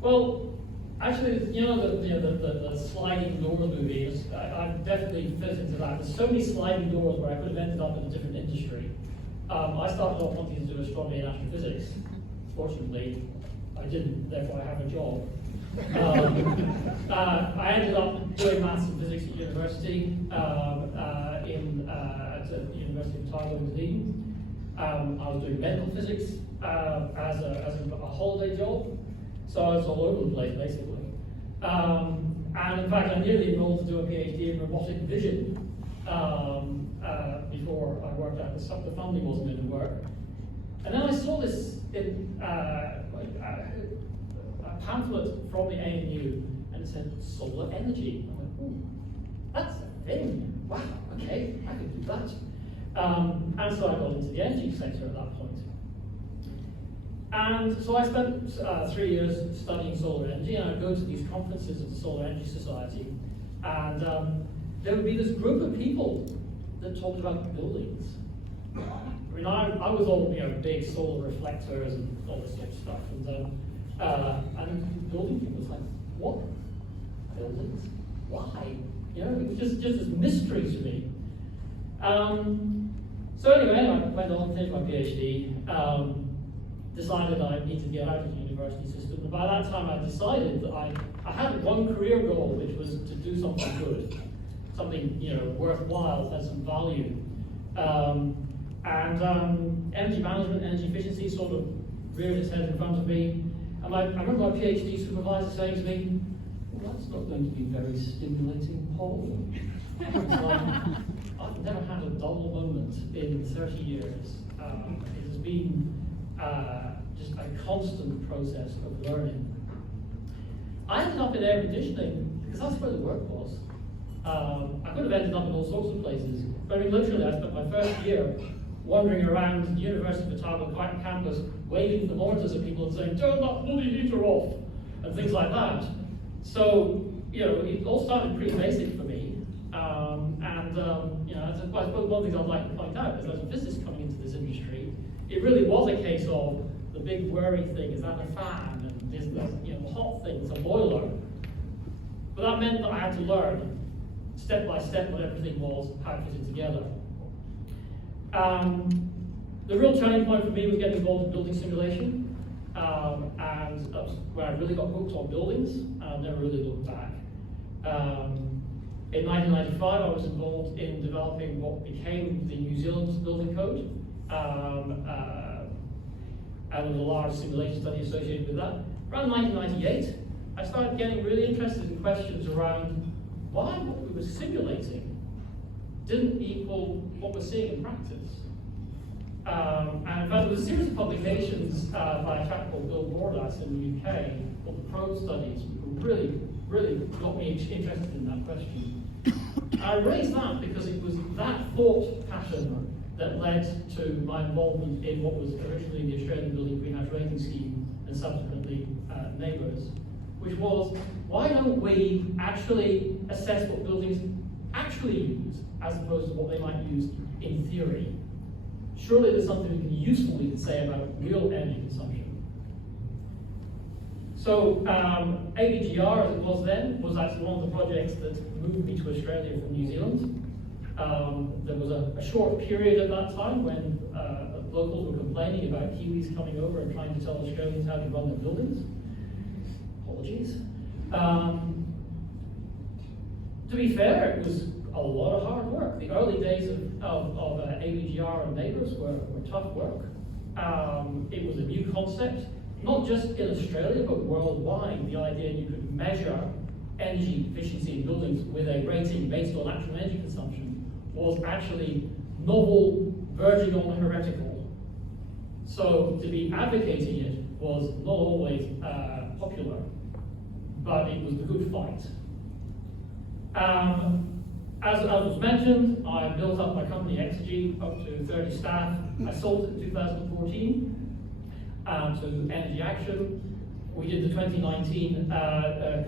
Well, actually, you know the sliding door movie. I definitely fit into that. There's so many sliding doors where I could have ended up in a different industry. I started off wanting to do astronomy and astrophysics. Fortunately, I didn't. Therefore, I have a job. I ended up doing maths and physics at university at the University of Otago in Dunedin. I was doing medical physics as a holiday job, so I was all over the place basically. And in fact, I nearly enrolled to do a PhD in robotic vision before I worked out. The funding wasn't going to work. And then I saw this a pamphlet from the ANU, and it said solar energy. I went, ooh, that's a thing. Wow, okay, I could do that. And so I got into the energy sector at that point. And so I spent 3 years studying solar energy, and I'd go to these conferences of the Solar Energy Society, and there would be this group of people that talked about buildings. I mean, I was all, big solar reflectors and all this sort of stuff, and building people was like, what? Buildings? Why? It was just this mystery to me. So anyway, I went on to finish my PhD, decided I needed to get out of the university system, and by that time I decided that I had one career goal, which was to do something good, something worthwhile, that had some value. Energy management, energy efficiency sort of reared its head in front of me. And I remember my PhD supervisor saying to me, well, that's not going to be very stimulating, Paul. I've never had a dull moment in 30 years. It has been just a constant process of learning. I ended up in air conditioning because that's where the work was. I could have ended up in all sorts of places, but I mean, literally, I spent my first year wandering around the University of Otago campus, waving the monitors at people and saying, turn that bloody heater off, and things like that. So, it all started pretty basic for me. I suppose one of the things I'd like to point out is that as a physicist coming into this industry, it really was a case of the big worry thing, is that a fan, and is that the hot thing, it's a boiler. But that meant that I had to learn step by step what everything was, how it fitted together. The real turning point for me was getting involved in building simulation, and that's where I really got hooked on buildings, and I've never really looked back. In 1995, I was involved in developing what became the New Zealand Building Code, and there was a large simulation study associated with that. Around 1998, I started getting really interested in questions around why what we were simulating didn't equal what we're seeing in practice. And in fact, there was a series of publications by a chap called Bill Bordas in the UK called the Probe Studies, who really got me interested in that question. I raised that because it was that thought pattern that led to my involvement in what was originally the Australian Building Greenhouse Rating Scheme and subsequently NABERS, which was, why don't we actually assess what buildings actually use as opposed to what they might use in theory? Surely there's something we can usefully say about real energy consumption. So ABGR, as it was then, was actually one of the projects that moved me to Australia from New Zealand. There was a short period at that time when locals were complaining about Kiwis coming over and trying to tell Australians how to run their buildings. Apologies. To be fair, it was a lot of hard work. The early days of ABGR and NABERS were tough work. It was a new concept, not just in Australia, but worldwide. The idea you could measure energy efficiency in buildings with a rating based on actual energy consumption was actually novel, verging on heretical. So to be advocating it was not always popular, but it was the good fight. As was mentioned, I built up my company Exergy up to 30 staff. I sold it in 2014 to Energy Action. We did the 2019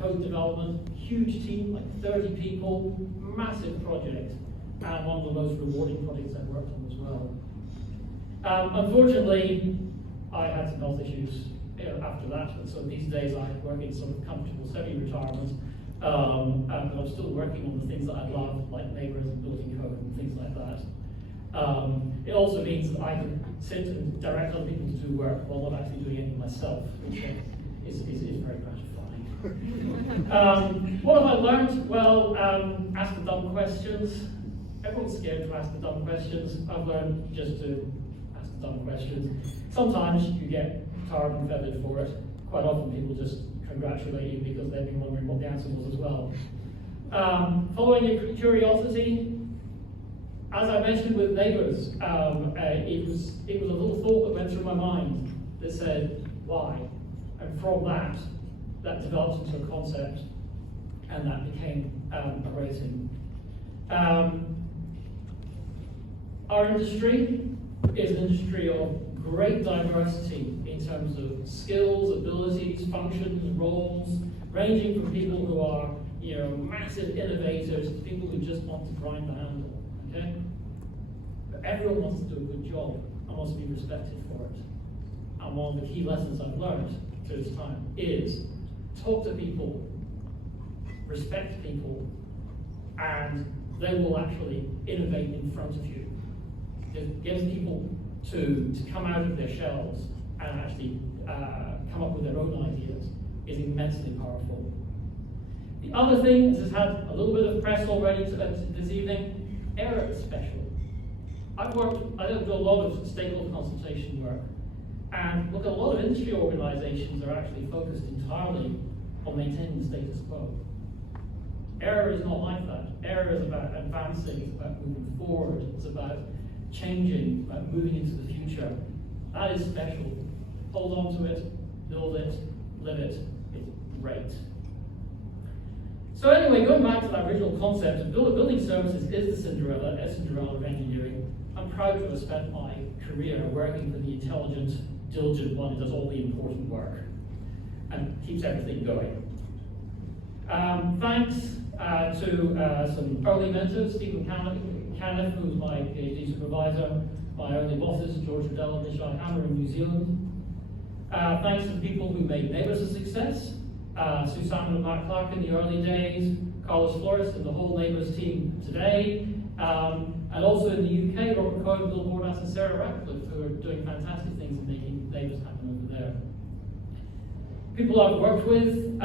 code development, huge team, like 30 people, massive project, and one of the most rewarding projects I've worked on as well. Unfortunately, I had some health issues after that. And so these days I work in sort of comfortable semi-retirement, but I'm still working on the things that I love, like neighbours and building code and things like that. It also means that I can sit and direct other people to do work while not actually doing anything myself, which is very gratifying. What have I learned? Well, ask the dumb questions. Everyone's scared to ask the dumb questions. I've learned just to ask the dumb questions. Sometimes you get tarred and feathered for it. Quite often people just congratulate you because they've been wondering what the answer was as well. Following your curiosity, as I mentioned with neighbours, it was a little thought that went through my mind that said, why? And from that developed into a concept, and that became a rating. Our industry is an industry of great diversity in terms of skills, abilities, functions, roles, ranging from people who are, massive innovators to people who just want to grind the handle. Okay? But everyone wants to do a good job and wants to be respected for it. And one of the key lessons I've learned through this time is talk to people, respect people, and they will actually innovate in front of you. Getting people to come out of their shells and actually come up with their own ideas is immensely powerful. The other thing, this has had a little bit of press already this evening, AIRAH is special. I do a lot of stakeholder consultation work, and look, a lot of industry organisations are actually focused entirely on maintaining the status quo. AIRAH is not like that. AIRAH is about advancing, it's about moving forward, it's about changing, about moving into the future. That is special. Hold on to it, build it, live it. It's great. So anyway, going back to that original concept, of building services is the Cinderella of engineering. I'm proud to have spent my career working for the intelligent, diligent one who does all the important work and keeps everything going. Thanks to some early mentors, Stephen Caniff, who was my PhD supervisor, my early bosses, George Riddell and Michelle Hammer in New Zealand. Thanks to the people who made Neighbours a success, Sue Salmon and Matt Clark in the early days, Carlos Flores and the whole Neighbours team today, and also in the UK, Robert Cohen, Bill Bordas and Sarah Ratcliffe, who are doing fantastic things in making Neighbours happen over there. People I've worked with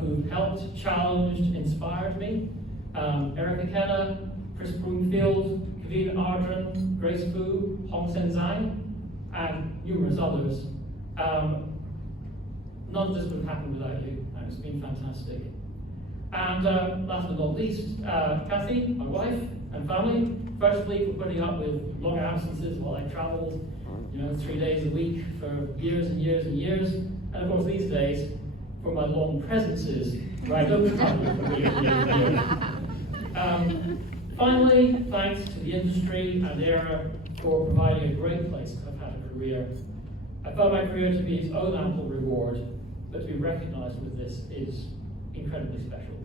who've helped, challenged, inspired me, Erica Kenna, Chris Broomfield, Kavina Ardren, Grace Fu, Hong Sen Zhang, and numerous others. None of this would have happened without you, and it's been fantastic. And last but not least, Kathy, my wife, and family, firstly for putting up with long absences while I travelled, 3 days a week for years and years and years, and of course these days for my long presences where I don't travel for years and years. Finally, thanks to the industry and AIRAH for providing a great place to have had a career. I found my career to be its own ample reward, but to be recognised with this is incredibly special.